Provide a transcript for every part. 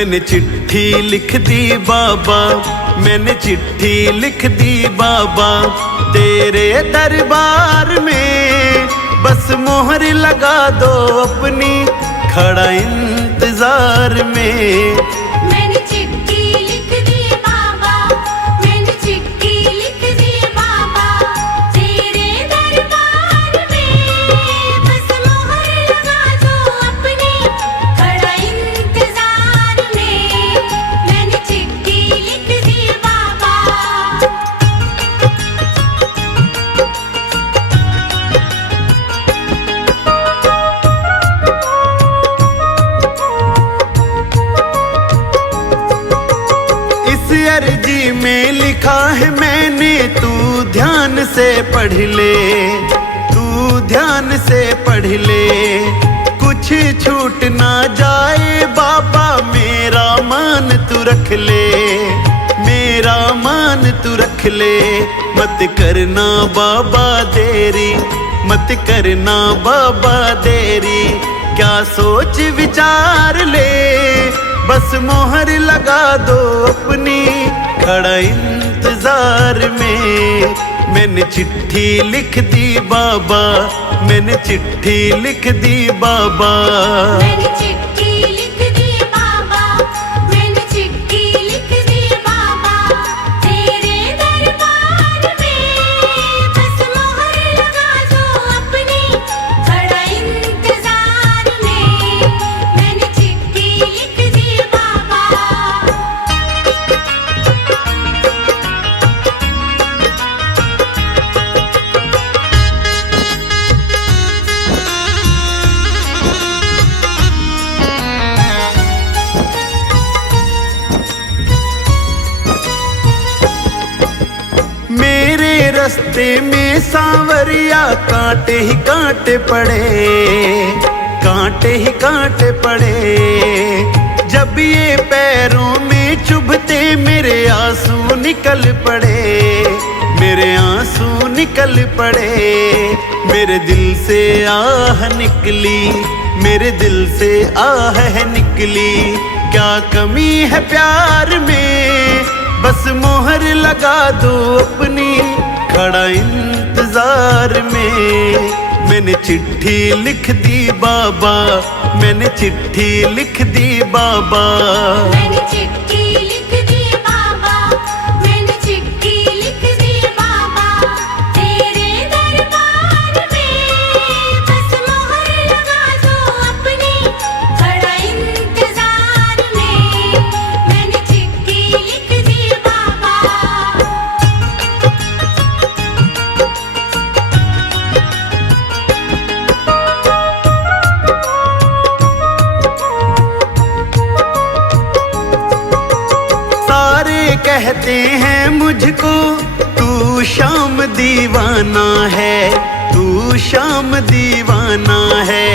मैंने चिट्ठी लिख दी बाबा, मैंने चिट्ठी लिख दी बाबा तेरे दरबार में, बस मोहर लगा दो अपनी, खड़ा इंतजार में। मैंने चिट्ठी लिख दी बाबा, मैंने चिट्ठी लिख दी बाबा तेरे दरबार में, बस मोहर लगा दो अपनी, खड़ा इंतजार में। मैंने चिट्ठी लिख दी बाबा। अर्जी में लिखा है मैंने, तू ध्यान से पढ़ ले, तू ध्यान से पढ़ ले, कुछ छूट ना जाए बाबा, मेरा मान तू रख ले, मेरा मान तू रख ले। मत करना बाबा देरी, मत करना बाबा देरी, क्या सोच विचार ले, बस मोहर लगा दो अपनी, खड़ा इंतजार में। मैंने चिट्ठी लिख दी बाबा, मैंने चिट्ठी लिख दी बाबा। मैंने चिट्ठी लिख दी बाबा, मैंने चिट्ठी लिख दी बाबा तेरे दरबार में, बस मोहर लगा दो अपनी, खड़ा इंतजार में। मैंने चिट्ठी लिख दी बाबा। मेरे रास्ते में सांवरिया कांटे ही कांटे पड़े, कांटे ही कांटे पड़े, जब ये पैरों में चुभते मेरे आंसू निकल पड़े, मेरे आंसू निकल पड़े। मेरे दिल से आह निकली, मेरे दिल से आह निकली, क्या कमी है प्यार में, बस मोहर लगा दो अपनी, खड़ा इंतजार में। मैंने चिट्ठी लिख दी बाबा, मैंने चिट्ठी लिख दी बाबा। मैंने चिट्ठी लिख दी बाबा, मैंने चिट्ठी लिख दी बाबा तेरे दरबार में, बस मोहर लगा दो अपनी, खड़ा इंतजार में। मैंने चिट्ठी लिख दी बाबा। सारे कहते हैं मुझको तू शाम दीवाना है, तू शाम दीवाना है,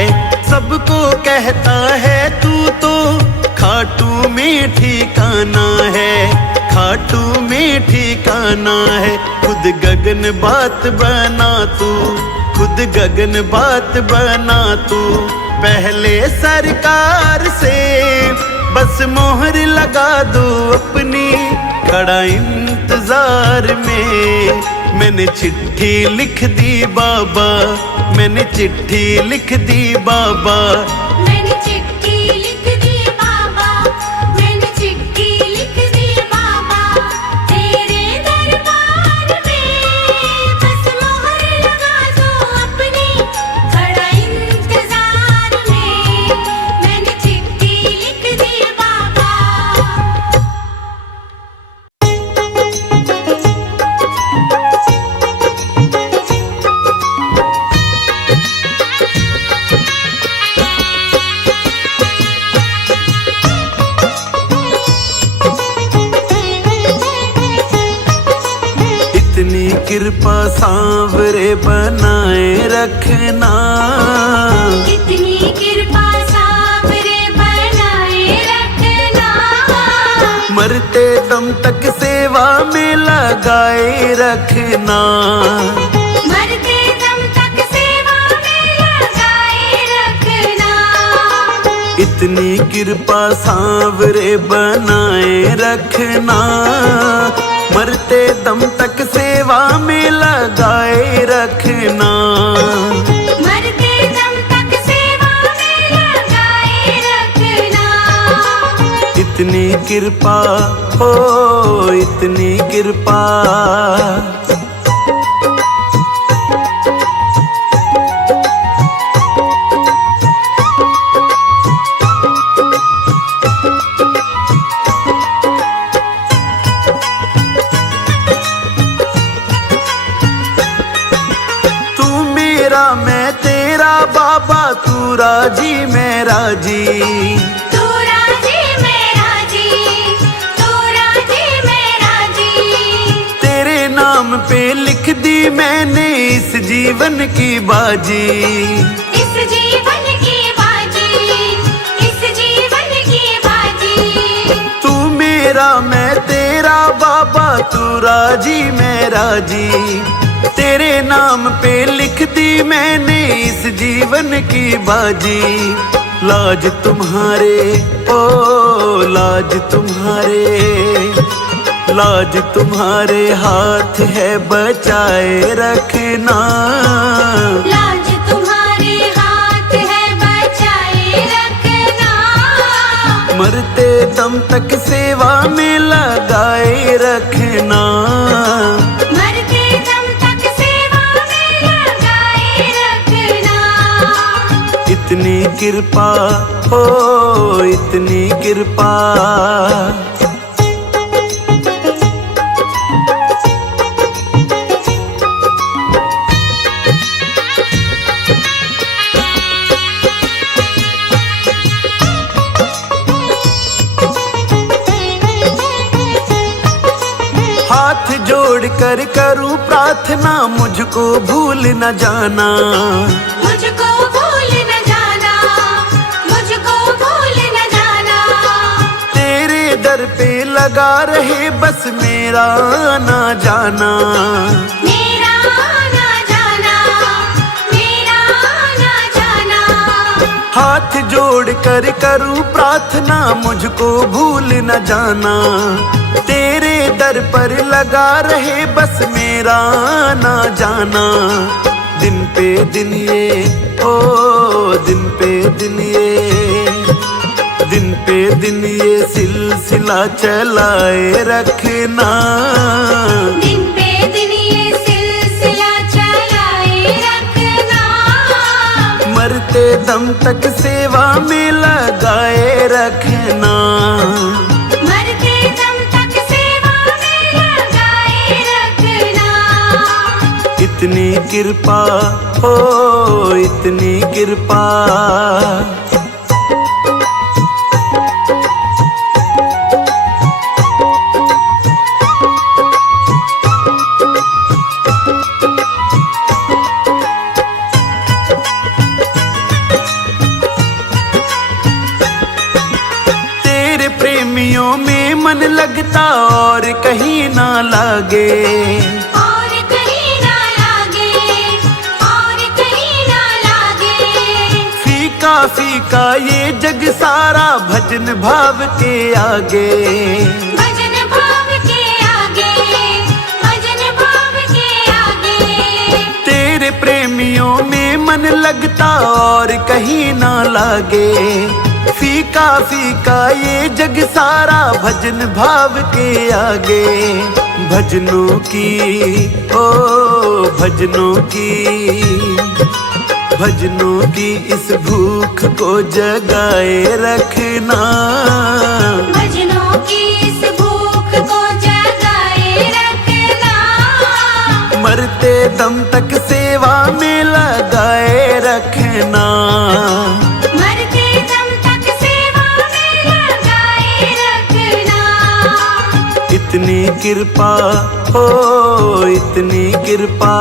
सबको कहता है तू तो खाटू में ठिकाना है, खाटू में ठिकाना है। खुद गगन बात बना तू, खुद गगन बात बना तू, पहले सरकार से बस मोहर लगा दो अपनी, खड़ा इंतजार में। मैंने चिट्ठी लिख दी बाबा, मैंने चिट्ठी लिख दी बाबा। मैंने चिट्ठी लिख दी बाबा, मैंने चिट्ठी लिख दी बाबा तेरे दरबार में, बस मोहर लगा दो अपनी, खड़ा इंतजार में। मैंने चिट्ठी लिख दी बाबा। इतनी कृपा सांवरे बनाए रखना, इतनी कृपा सांवरे बनाए रखना, मरते दम तक सेवा में लगाए रखना, मरते दम तक सेवा में लगाए रखना। इतनी कृपा सांवरे बनाए रखना, मरते दम तक सेवा में लगाए रखना। मरते दम तक सेवा में लगाए रखना। इतनी कृपा हो इतनी कृपा। मैं तेरा बाबा, तू राजी मैं राजी। तू राजी मैं राजी, तू राजी मैं राजी। तेरे नाम पे लिख दी मैंने इस जीवन की बाजी। इस जीवन की बाजी, इस जीवन की बाजी। तू मेरा मैं तेरा बाबा, तू राजी मैं राजी। तेरे नाम पे लिख दी मैंने इस जीवन की बाजी। लाज तुम्हारे ओ लाज तुम्हारे, लाज तुम्हारे हाथ है बचाए रखना। लाज तुम्हारे हाथ है बचाए रखना। मरते दम तक सेवा में लगाए रखना। इतनी कृपा हो इतनी कृपा। हाथ जोड़ कर करूं प्रार्थना, मुझको भूल न जाना। मुझको भूल न जाना, मुझको भूल न जाना। तेरे दर पे लगा रहे बस मेरा ना जाना। मेरा ना जाना, मेरा ना जाना। हाथ जोड़ कर करूं प्रार्थना, मुझको भूल न जाना। तेरे दर पर लगा रहे बस मेरा ना जाना। दिन पे दिन ये ओ दिन पे दिन ये, दिन पे दिन ये सिलसिला चलाए रखना। दिन पे दिन ये सिलसिला चलाए रखना। मरते दम तक सेवा में लगाए रखना। मरते दम तक सेवा में लगाए रखना। इतनी कृपा हो इतनी कृपा। तेरे प्रेमियों में मन लगता और कहीं ना लागे। और कहीं ना लागे, और कहीं ना लागे। फीका फीका ये जग सारा भजन भाव के आगे। भजन भाव के आगे, भजन भाव के आगे। तेरे प्रेमियों में मन लगता और कहीं ना लागे। फीका फीका ये जग सारा भजन भाव के आगे। भजनों की ओ भजनों की, भजनों की इस भूख को जगाए रखना। भजनों की इस भूख को जगाए रखना। मरते दम तक सेवा में लगाए रखना। मरते दम तक सेवा में लगाए रखना। इतनी कृपा हो इतनी कृपा।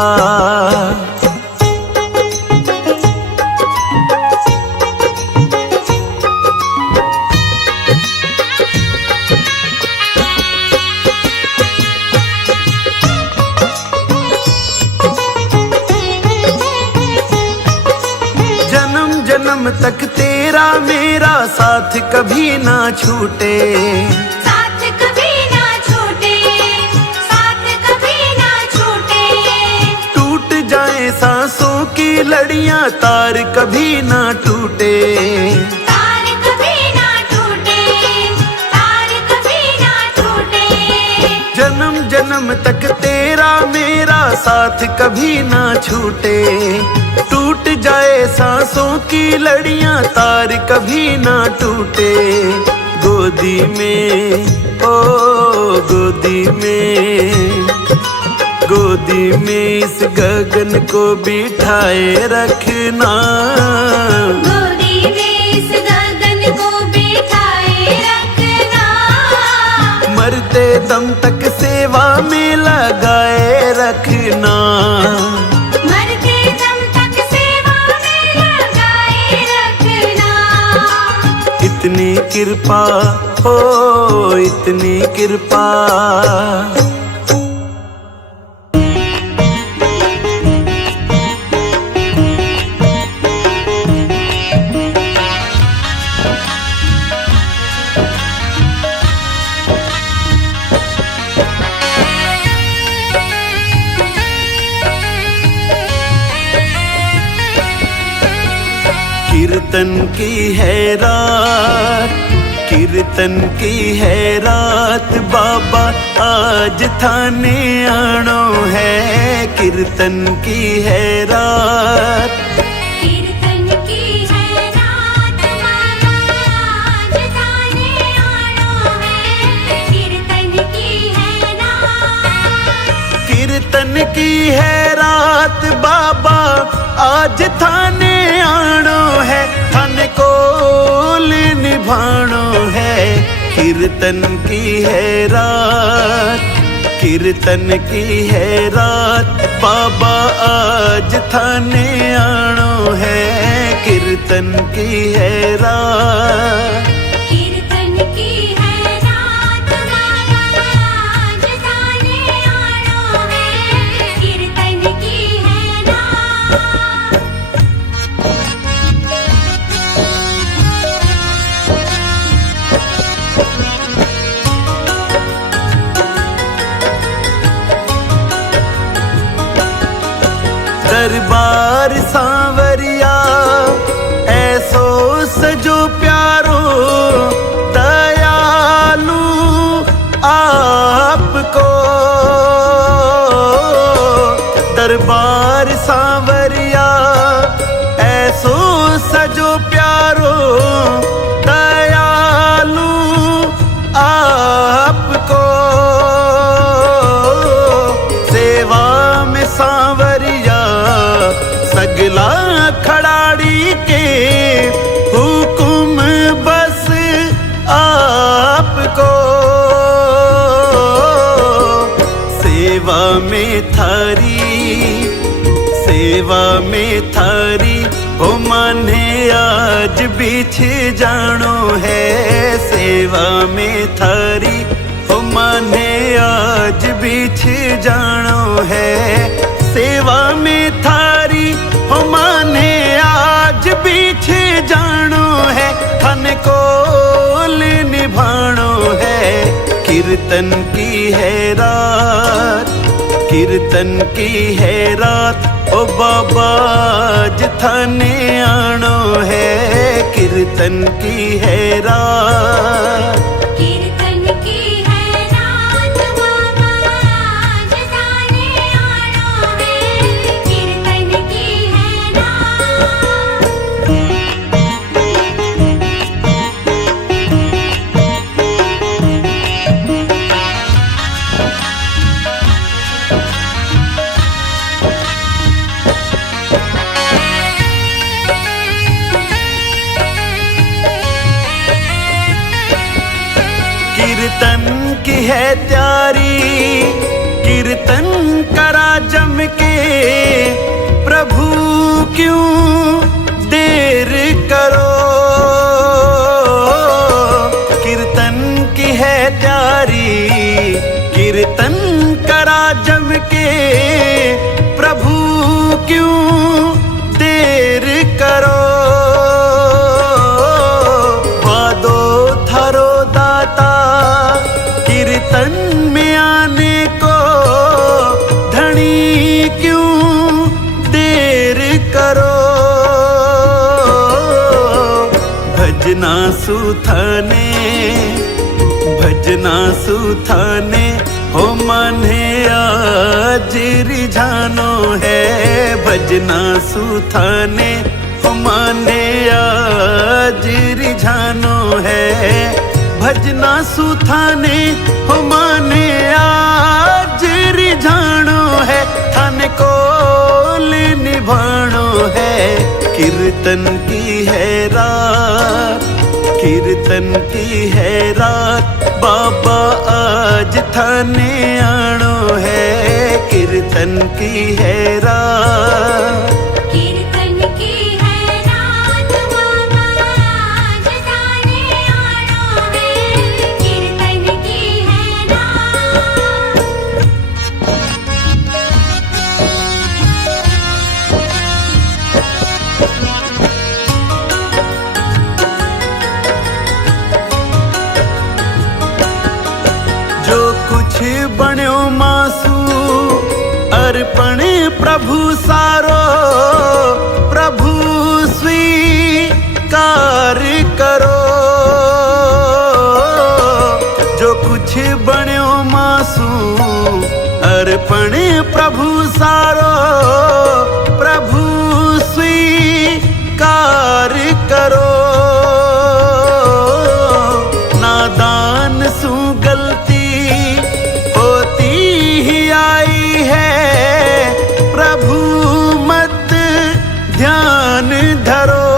जन्म तक तेरा मेरा साथ कभी ना छूटे, साथ कभी ना छूटे, साथ कभी ना छूटे। टूट जाए सांसों की लड़ियां तार कभी ना टूटे, तार कभी ना टूटे, तार कभी ना टूटे। जन्म जन्म तक तेरा मेरा साथ कभी ना छूटे, टूट जाए सांसों की लड़ियां तार कभी ना टूटे। गोदी में ओ गोदी में, गोदी में इस गगन को बिठाए रखना, गोदी में इस गगन को बिठाए रखना। मरते दम तक सेवा में लगाए रखना, मरते दम तक सेवा में लगाए रखना। इतनी कृपा हो इतनी कृपा। कीर्तन की है रात, कीर्तन की है रात, बाबा आज थाने आनो है। कीर्तन की है रात, कीर्तन की है रात, बाबा आज थाने आनो है। कीर्तन की है रात, कीर्तन की है रात, बाबा आज थाने आनो है। थाने कोल निभानो है। कीर्तन की है रात, कीर्तन की है रात, बाबा आज थाने आनो है। कीर्तन की है रात, कीर्तन की है रात, बाबा आज थाने आनो है। कीर्तन की है रात। दरबार सांवरिया ऐसो सजो प्यारो, दयालु आपको। दरबार सांवरिया ऐसो सजो प्यारो, दयालु आपको। सेवा में सांवरिया सगला खड़ाड़ी के, हुकुम बस आपको। सेवा में थारी, सेवा में थारी, हो माने आज बिछ जानो है। सेवा में थारी, हो माने आज बिछ जानो है। सेवा में थारी, हो माने आज बिछ जानो है। खन कोल निभानो है। कीर्तन की है रात, कीर्तन की है रात, ओ बाबा आज थाने आनो है। कीर्तन की है रात, कीर्तन की है रात, बाबा आज थाने आनो है। कीर्तन की है रात। कीर्तन की है त्यारी, कीर्तन करा जम के। प्रभु क्यों देर करो, कीर्तन की है त्यारी, कीर्तन करा जम के। प्रभु क्यों देर करो। भजना सुथाने, भजना सुथाने हो माने आज रिझानो है। भजना सुथाने हो माने आज रिझानो है। भजना सुथाने हो माने आज रिझानो है। थाने कोल निभानो है। कीर्तन की है रात, कीर्तन की है रात, बाबा आज थाने आनो है। कीर्तन की है रात, कीर्तन की है रात, बाबा आज थाने आनो है। कीर्तन की है रात। जो कुछ बण्यो मासू अर्पण प्रभु सारो, प्रभु स्वीकार करो। जो कुछ बण्यो मासू अर्पण प्रभु सारो, प्रभु स्वीकार करो। नादान सु गलती होती ही आई है, प्रभु मत ध्यान धरो।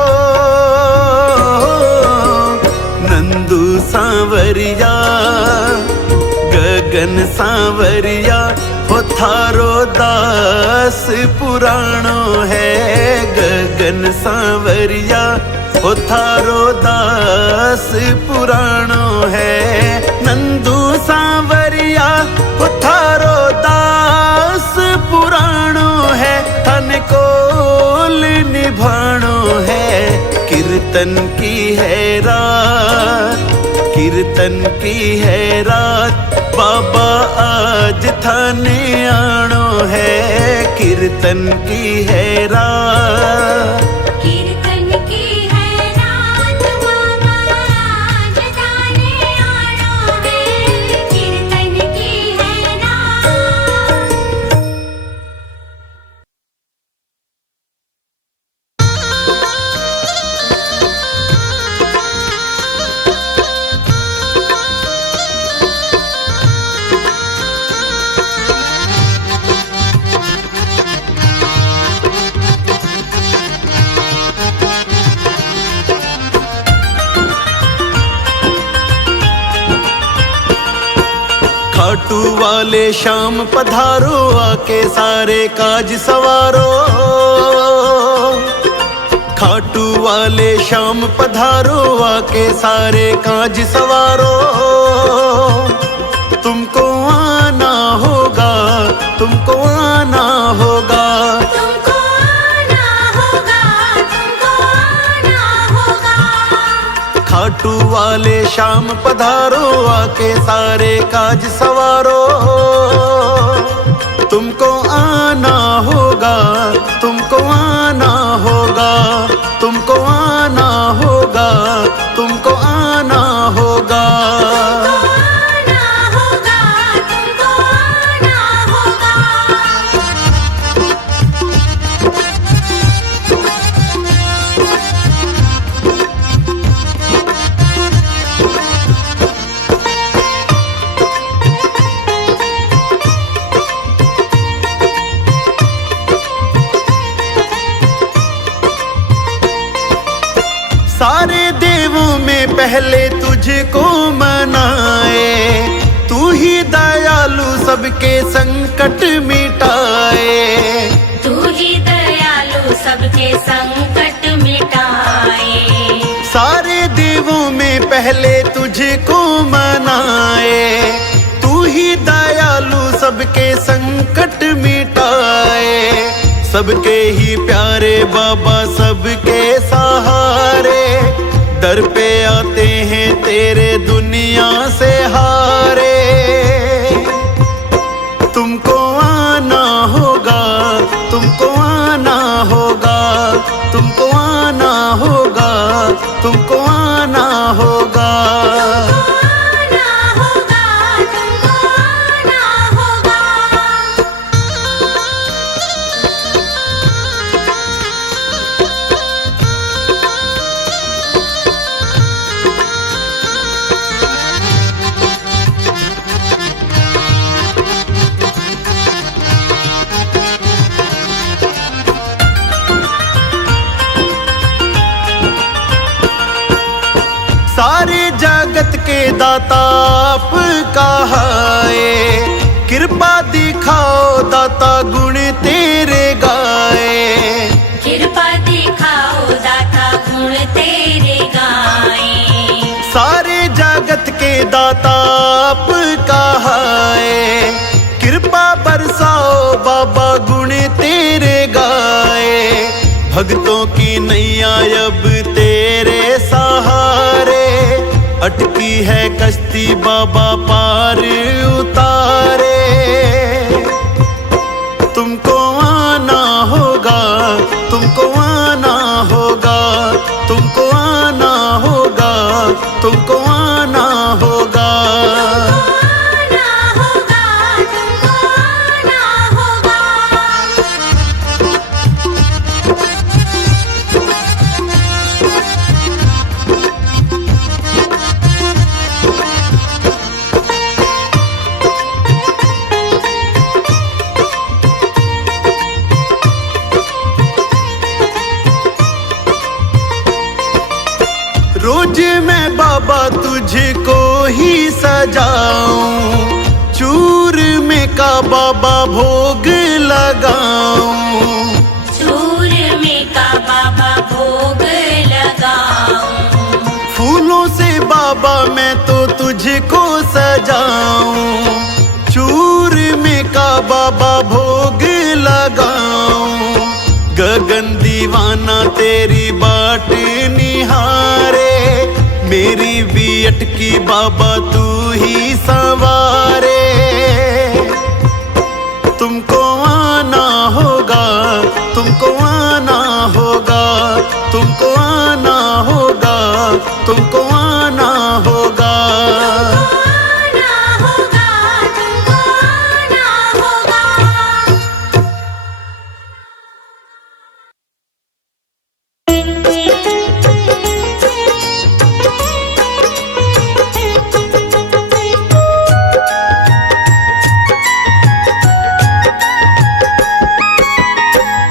नंदू सांवरिया गगन सांवरिया हो थारो दास पुराणो है। गगन सांवरिया हो थारो दास पुराणो है। नंदू सांवरिया हो थारो दास पुराणो है। थन कोल निभाणो है। कीर्तन की है रात, कीर्तन की है रात, बाबा आज थाने आनो है। कीर्तन की है रात, कीर्तन की है रात, बाबा आज थाने आनो है। कीर्तन की है रात। खाटू वाले शाम पधारो, आके सारे काज सवारो। खाटू वाले शाम पधारो, आके सारे काज सवारो। तुमको आना होगा, तुमको आना होगा। तुमको आना होगा, तुमको आना होगा। खाटू वाले शाम पधारो, आके सारे काज सवारो। तुमको आना होगा, तुमको आना होगा, तुमको आना होगा, तुमको आना होगा। तुमको आना होगा, तुमको आना होगा। सारे देवों में पहले तुझको मनाए, तू ही दयालु सबके संकट मिटाए। तू ही दयालु सबके संकट मिटाए। सारे देवों में पहले तुझको मनाए, तू ही दयालु सबके संकट मिटाए। सबके ही प्यारे बाबा, सबके सहारे, दर पे आते हैं तेरे दुनिया से हारे। तुमको आना होगा, तुमको आना होगा, तुमको आना होगा, तुम तुमको आना होगा। आना होगा, तुमको आना होगा। सारे जगत के दाता आप कहाए, कृपा दिखाओ दाता गुण तेरे गाए। कृपा दिखाओ दाता गुण तेरे गाए। सारे जगत के दाता आप कहाए, कृपा बरसाओ बाबा गुण तेरे गाए। भक्तों की नैया अब तेरे सहारे, अटकी है कश्ती बाबा पार उतारे। तुमको आना होगा, तुमको आना होगा, तुमको आना होगा, तुमको आना होगा। आना होगा, तुमको आना होगा। रोज मैं बाबा तुझको ही सजाऊं, चूर में का बाबा भोग लगाऊं। चूर में का बाबा भोग लगाऊं। फूलों से बाबा मैं तो तुझको सजाऊं, चूर में का बाबा भोग लगाऊं। गगन दीवाना तेरी बाट निहारे, मेरी भी अटकी बाबा तू ही संवारे। तुमको आना होगा, तुमको आना होगा, तुमको आना होगा, तुमको आना होगा। आना होगा, तुमको आना होगा।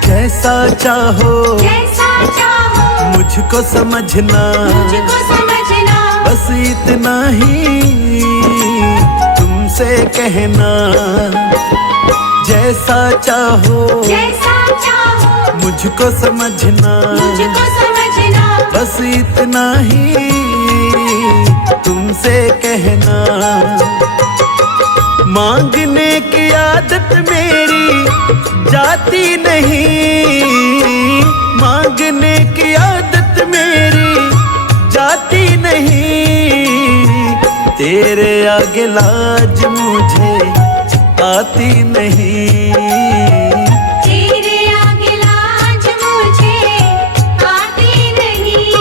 जैसा चाहो जैसा चाहो मुझको समझना, मुझको समझना। बस इतना ही तुमसे कहना। जैसा चाहो जैसा चाहो मुझको समझना, मुझको समझना। बस इतना ही तुमसे कहना। मांगने की आदत मेरी जाती नहीं, मांगने की आदत मेरी जाती नहीं। तेरे आगे लाज मुझे आती नहीं। तेरे आगे लाज मुझे आती नहीं।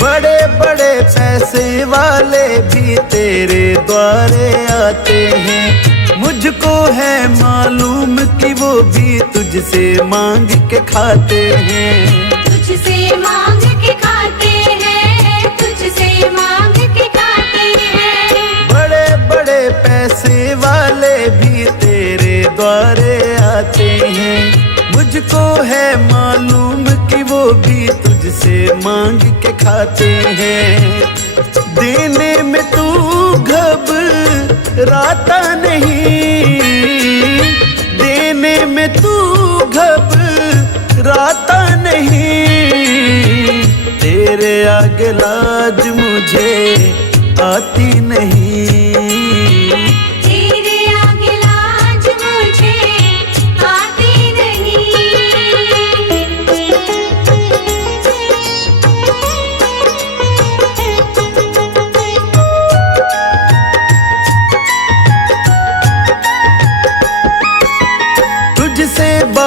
बड़े बड़े पैसे वाले भी तेरे द्वारे आते हैं, मुझको है मालूम कि वो भी तुझसे मांग के खाते हैं। तुझसे मांग के खाते हैं, तुझसे मांग के खाते हैं। बड़े बड़े पैसे वाले भी तेरे द्वारे आते हैं, मुझको है मालूम कि वो भी तुझसे मांग के खाते हैं। देने में तू घबराता नहीं, देने में तू घबराता नहीं। तेरे आगे लाज मुझे आती नहीं। तेरे आगे लाज मुझे आती नहीं।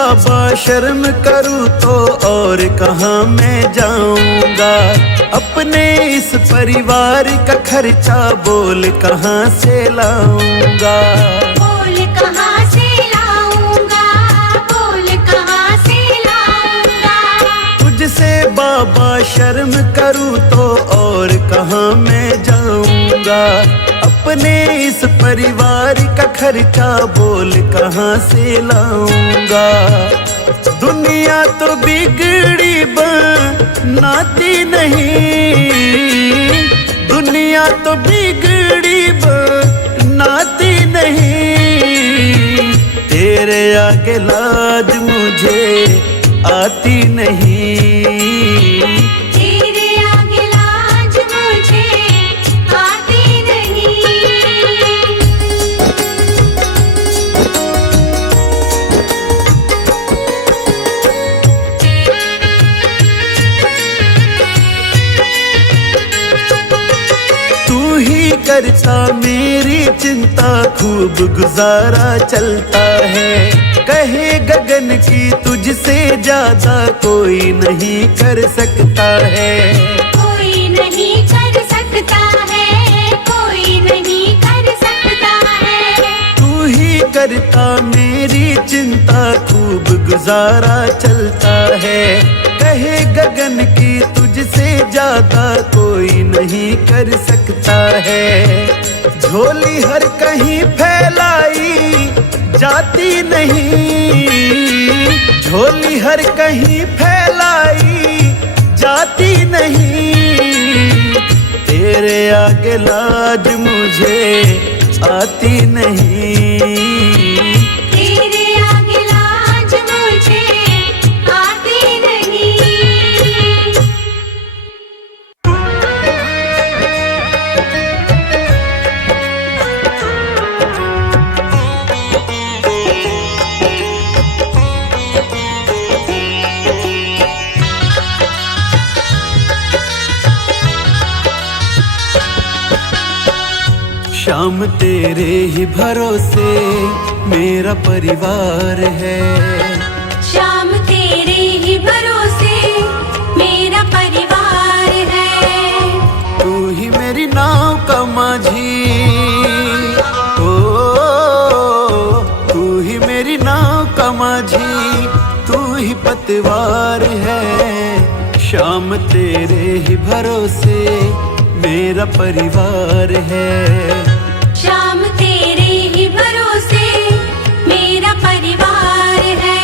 बाबा शर्म करूं तो और कहाँ मैं जाऊंगा। अपने इस परिवार का खर्चा बोल कहाँ से लाऊंगा। बोल कहाँ से लाऊंगा, बोल कहाँ से लाऊंगा। तुझसे बाबा शर्म करूं तो और कहाँ मैं जाऊंगा। अपने इस परिवार का खर्चा बोल कहाँ से लाऊंगा। दुनिया तो बिगड़ी बनाती नहीं, दुनिया तो बिगड़ी बनाती नहीं। तेरे आगे लाज मुझे आती नहीं। तेरे आगे लाज मुझे आती नहीं। तू ही करता मेरी चिंता, खूब गुजारा चलता है। कहे गगन की तुझसे ज्यादा कोई नहीं कर सकता है। कोई नहीं कर सकता है, कोई नहीं कर सकता है। तू ही करता मेरी चिंता, खूब गुजारा चलता है। कहे गगन की तुझसे ज्यादा कोई नहीं कर सकता है। झोली हर कहीं फैलाई जाती नहीं, झोली हर कहीं फैलाई जाती नहीं। तेरे आगे लाज मुझे आती नहीं। तेरे आगे लाज मुझे आती नहीं। शाम तेरे ही भरोसे मेरा परिवार है। शाम तेरे ही भरोसे मेरा परिवार है। तू ही मेरी नाव का माझी, ओ तू ही मेरी नाव का माझी, तू ही पतवार है। शाम तेरे ही भरोसे मेरा परिवार है। शाम तेरे ही भरोसे मेरा परिवार है।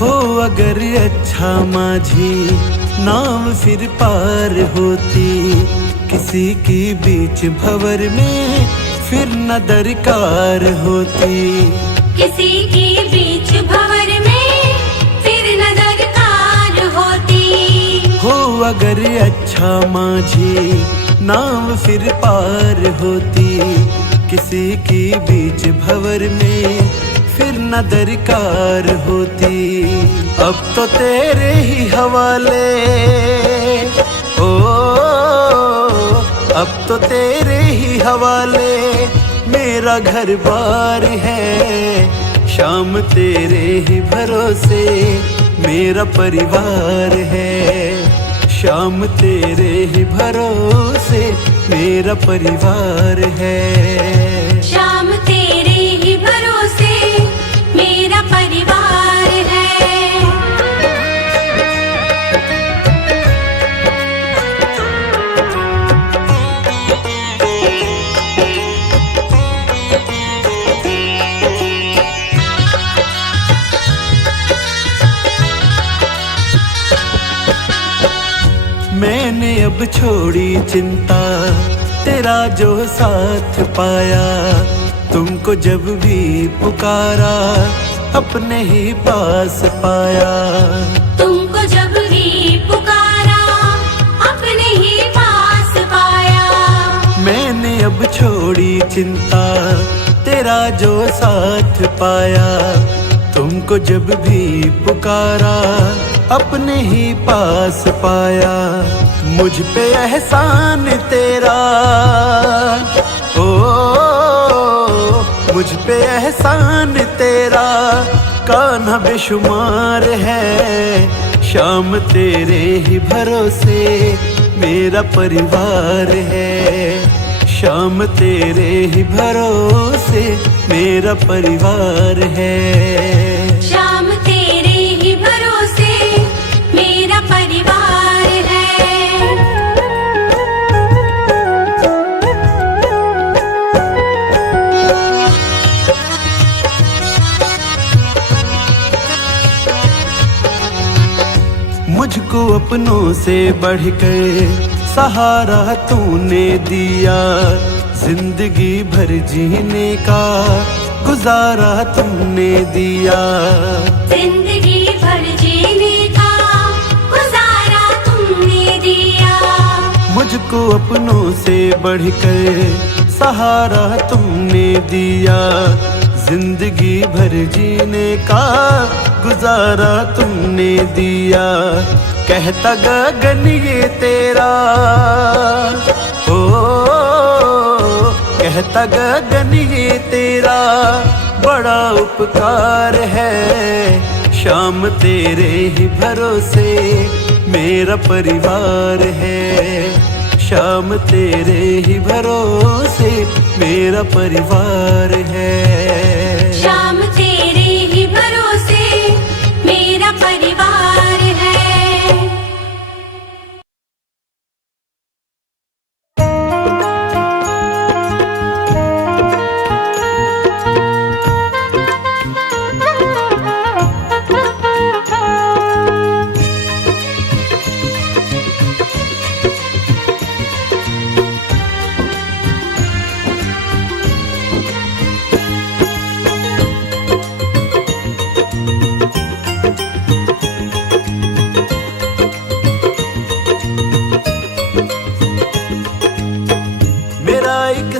हो अगर अच्छा माझी नाव फिर पार होती, किसी की बीच भंवर में फिर न दरकार होती। किसी की बीच भंवर में फिर न दरकार होती। हो अगर अच्छा माझी नाव फिर पार होती, किसी की बीच भंवर में फिर न दरकार होती। अब तो तेरे ही हवाले, ओ अब तो तेरे ही हवाले मेरा घर बार है। शाम तेरे ही भरोसे मेरा परिवार है। शाम तेरे ही भरोसे मेरा परिवार है। शाम तेरे ही भरोसे मेरा परिवार है। मैंने अब छोड़ी चिंता, तेरा जो साथ पाया। तुमको जब भी पुकारा अपने ही पास पाया। तुमको जब भी पुकारा अपने ही पास पाया। मैंने अब छोड़ी चिंता, तेरा जो साथ पाया। तुमको जब भी पुकारा अपने ही पास पाया, मुझ पे एहसान तेरा, ओ मुझ पे एहसान तेरा कान्हा बेशुमार है। शाम तेरे ही भरोसे मेरा परिवार है, शाम तेरे ही भरोसे मेरा परिवार है। शाम तेरे ही भरोसे मेरा परिवार है। मुझको अपनों से बढ़कर सहारा तूने दिया, जिंदगी भर जीने का गुजारा तुमने दिया, जिंदगी भर जीने का गुजारा तुमने दिया। मुझको अपनों से बढ़कर सहारा तुमने दिया, जिंदगी भर जीने का गुजारा तुमने दिया। कहता गगन ये तेरा, ओ कहता गगन ये तेरा बड़ा उपकार है। शाम तेरे ही भरोसे मेरा परिवार है, शाम तेरे ही भरोसे मेरा परिवार है। शाम तेरे ही भरोसे मेरा परिवार है।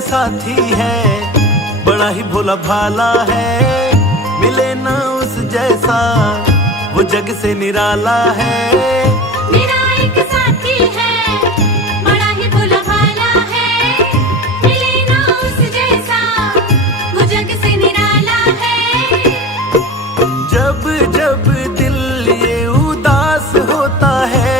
साथी है बड़ा ही भोला भाला है, मिले ना उस जैसा वो जग से निराला है। मेरा एक साथी है बड़ा ही भोला भाला है, मिले ना उस जैसा वो जग से निराला है। जब जब दिल ये उदास होता है,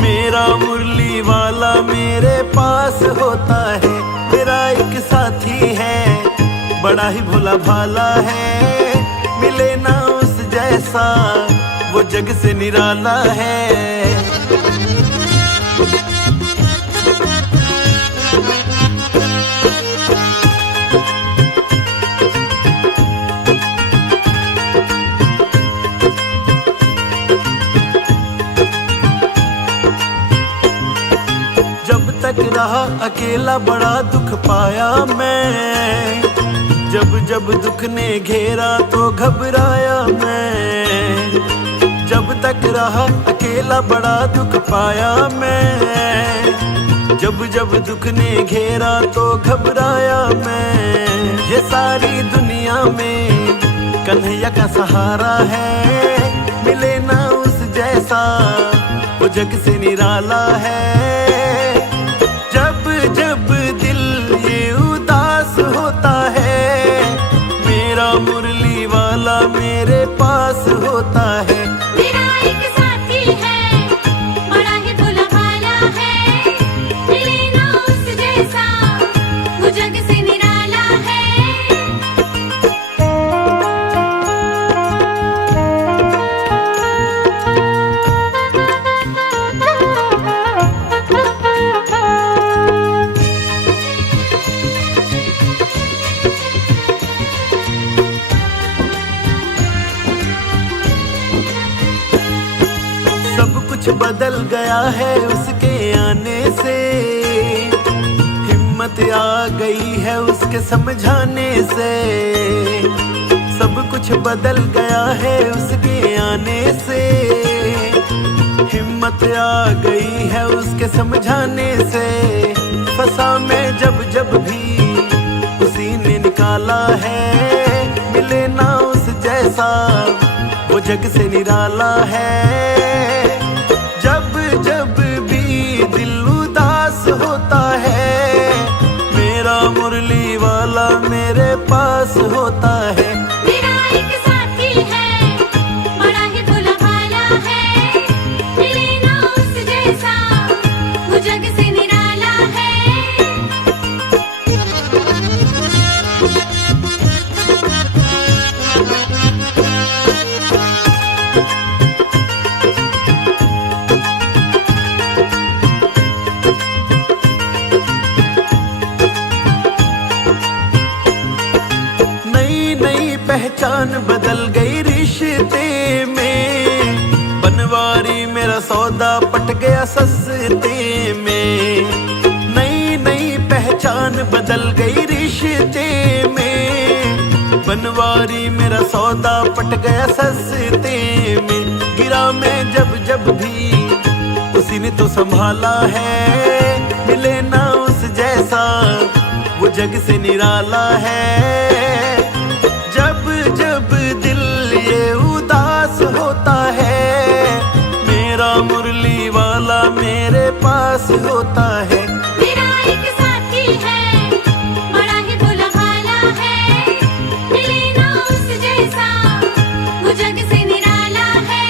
मेरा मुरली वाला मेरे पास होता है। मेरा एक साथी है बड़ा ही भोला भाला है, मिले ना उस जैसा वो जग से निराला है। जब तक रहा अकेला बड़ा दुख पाया मैं, जब जब दुख ने घेरा तो घबराया मैं। जब तक रहा अकेला बड़ा दुख पाया मैं, जब जब दुख ने घेरा तो घबराया मैं। ये सारी दुनिया में कन्हैया का सहारा है, मिले ना उस जैसा वो जग से निराला है। जब जब दिल ये उदास होता है, मेरा मुरली वाला मेरे पास होता है। मेरा एक साथी है बड़ा ही भोला भाला है, मिले ना उस जैसा वो जग से निराला है। बदल गया है उसके आने से, हिम्मत आ गई है उसके समझाने से। सब कुछ बदल गया है उसके आने से, हिम्मत आ गई है उसके समझाने से। फंसा मैं जब जब भी उसी ने निकाला है, मिले ना उस जैसा वो जग से निराला है। जब जब भी दिल उदास होता है, मेरा मुरली वाला मेरे पास होता है। मेरा एक साथी है, बड़ा ही भोला भाला है, मिले ना उस जैसा, वो जग से निराला है। नई नई पहचान बदल गई रिश्ते में, बनवारी मेरा सौदा पट गया सस्ते में। नई नई पहचान बदल गई रिश्ते में, बनवारी मेरा सौदा पट गया सस्ते में। गिरा मैं जब जब भी उसी ने तो संभाला है, मिले ना उस जैसा, वो जग से निराला है। जब जब दिल ये उदास होता है, मेरा मुरली वाला मेरे पास होता है। मेरा एक साथी है, बड़ा ही भोला भाला है, मिले ना उस जैसा, वो जग से निराला है।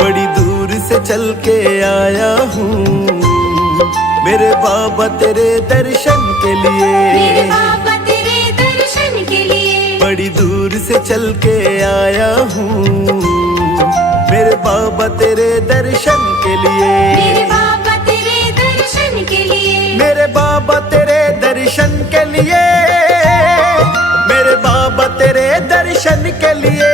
बड़ी दूर से चल के आया हूँ मेरे बाबा तेरे दर्शन के मेरे लिए। बाबा तेरे दर्शन के लिए, बड़ी दूर से चल के आया हूँ मेरे बाबा तेरे दर्शन के लिए। मेरे बाबा तेरे दर्शन के लिए, मेरे बाबा तेरे दर्शन के लिए, मेरे बाबा तेरे दर्शन के लिए।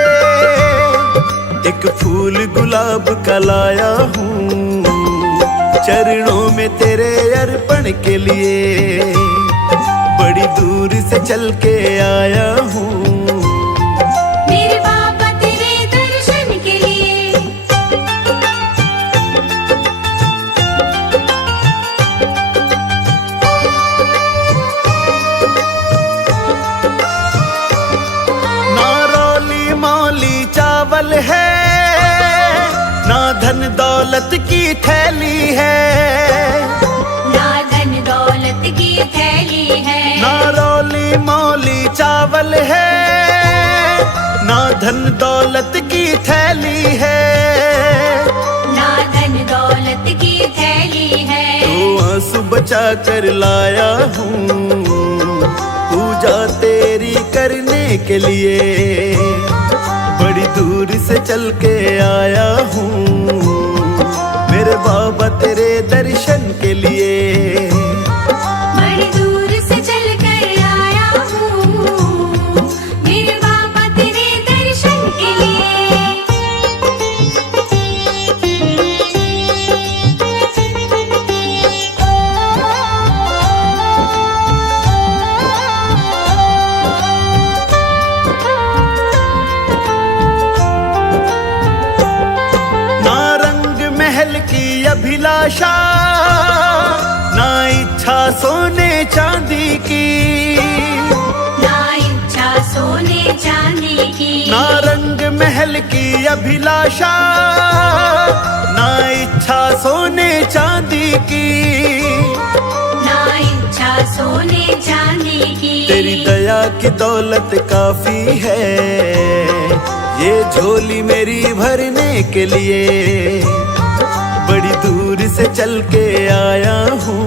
एक फूल गुलाब का लाया हूँ चरणों में तेरे अर्पण के लिए। बड़ी दूर से चल के आया हूँ मेरे बाबा तेरे दर्शन के लिए। ना रोली मौली चावल है, ना धन दौलत की थैली है। ना धन दौलत की थैली है, ना रोली मौली चावल है, ना धन दौलत की थैली है। ना धन दौलत की थैली है। तो आंसू बचा कर लाया हूँ पूजा तेरी करने के लिए। बड़ी दूर से चल के आया हूँ मेरे बाबा तेरे दर्शन के लिए। बड़ी दूर से चल कर आया हूँ मेरे बाबा तेरे दर्शन के लिए। ना रंग महल की अभिलाषा, ना इच्छा सोने चांदी की। ना इच्छा सोने चांदी की, ना रंग महल की अभिलाषा, ना इच्छा सोने चांदी की। ना इच्छा सोने चांदी की। तेरी दया की दौलत काफी है ये झोली मेरी भरने के लिए। बड़ी दूर से चल के आया हूँ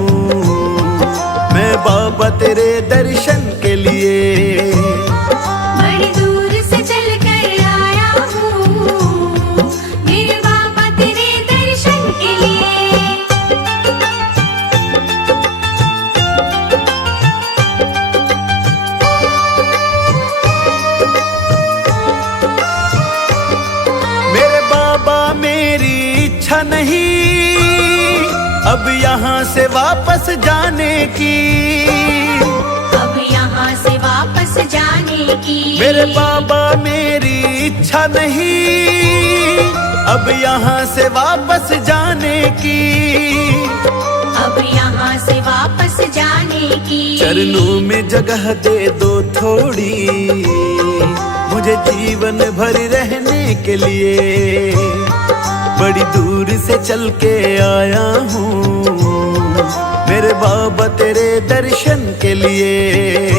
मैं बाबा तेरे दर्शन के लिए। बड़ी दूर से चल कर आया हूँ मेरे बाबा तेरे दर्शन के लिए। मेरे बाबा मेरी इच्छा नहीं अब यहाँ से वापस जाने की, अब यहाँ से वापस जाने की मेरे बाबा मेरी इच्छा नहीं, अब यहाँ से वापस जाने की, अब यहाँ से वापस जाने की। चरणों में जगह दे दो थोड़ी, मुझे जीवन भर रहने के लिए, बड़ी दूर से चल के आया हूँ मेरे बाबा तेरे दर्शन के लिए।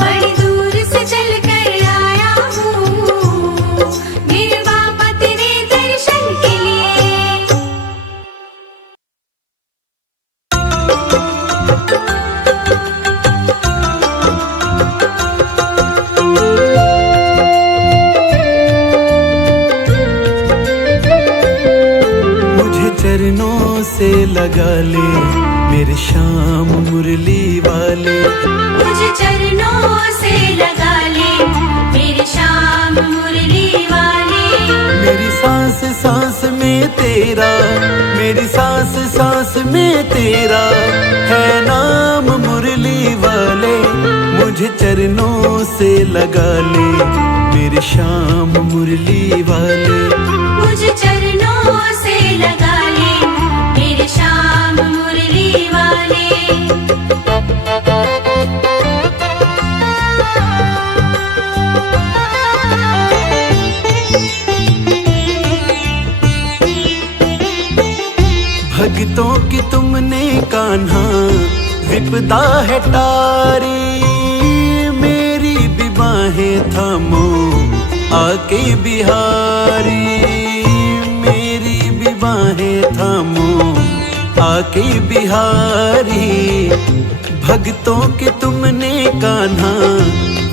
बड़ी दूर से चल कर आया हूँ मेरे बाबा तेरे दर्शन के लिए। मुझे चरणों से लगा ले मेरे श्याम मुरली वाले, मुझे चरणों से लगा ले मेरे श्याम मुरली वाले। मेरी सांस सांस में तेरा, मेरी सांस सांस में तेरा है नाम मुरली वाले। मुझे चरणों से लगा ले मेरे श्याम मुरली वाले, मुझे चरणों से लगा ले मेरे श्याम मुरली वाले। भक्तों की तुमने कान्हा विपदा है टारी, मेरी भी बाहें थामो आके बिहारी, मेरी भी बाहें थामो आके बिहारी। भक्तों की तुमने कान्हा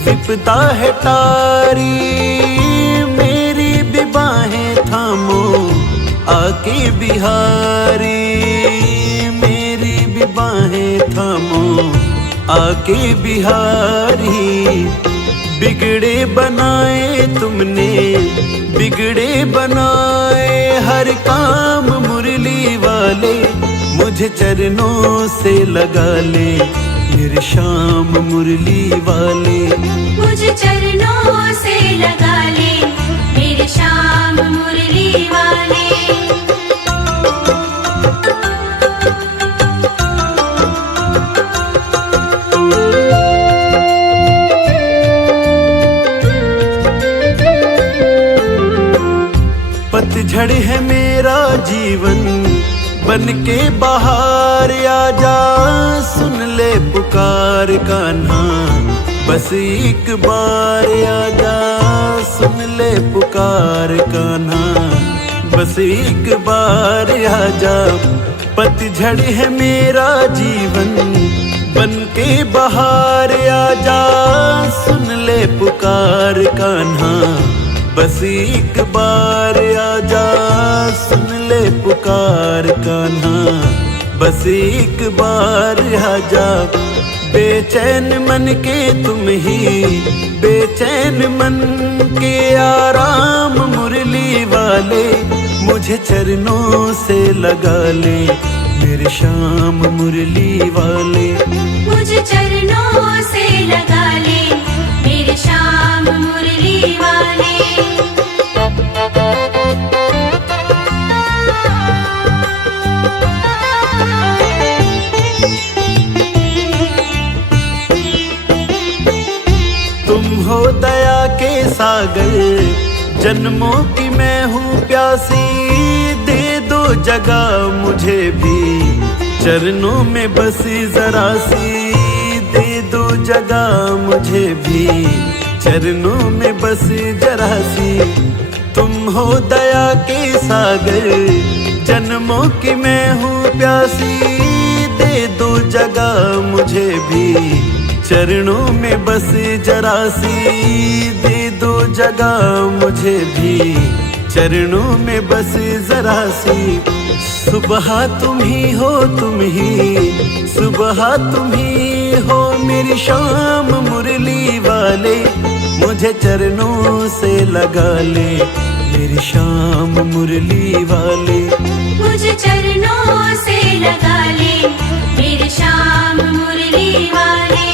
विपदा है टारी, मेरी भी बाहें थामो आके बिहारी, मेरी भी बाहें थामो आके बिहारी। बिगड़े बनाए तुमने, बिगड़े बनाए हर काम मुरली वाले। मुझे चरणों से लगा ले मेरे श्याम मुरली वाले, मुझे चरणों से लगा ले मेरे श्याम मुरली वाले। पतझड़ है मेरा जीवन बन के बाहर आजा, सुन ले पुकार कान्हा बस एक बार आजा, सुन ले पुकार कान्हा बस एक बार आजा। पतझड़ है मेरा जीवन बन के बाहर आजा, सुन ले पुकार कान्हा बस एक बार आजा, सुन ले पुकार कान्हा बस एक बार आजा। बेचैन मन के तुम ही, बेचैन मन के आराम मुरली वाले। मुझे चरणों से लगा ले मेरे श्याम मुरली वाले, मुझे चरणों से लगा ले मेरे श्याम मुरली वाले। तुम हो दया के सागर, जन्मों की मैं हूँ प्यासी, दे दो जगह मुझे भी चरणों में बसी जरा सी, दे दो जगह मुझे भी चरणों में बसी जरा सी। तुम हो दया के सागर, जन्मों की मैं हूँ प्यासी, दे दो जगह मुझे भी चरणों में बस जरा सी, दे दो जगह मुझे भी चरणों में बस जरा सी। सुबह तुम ही हो, तुम ही सुबह तुम ही हो मेरी शाम मुरली वाले। मुझे चरणों से लगा ले मेरी शाम मुरली वाले, मुझे चरणों से लगा ले मेरे श्याम मुरली वाले।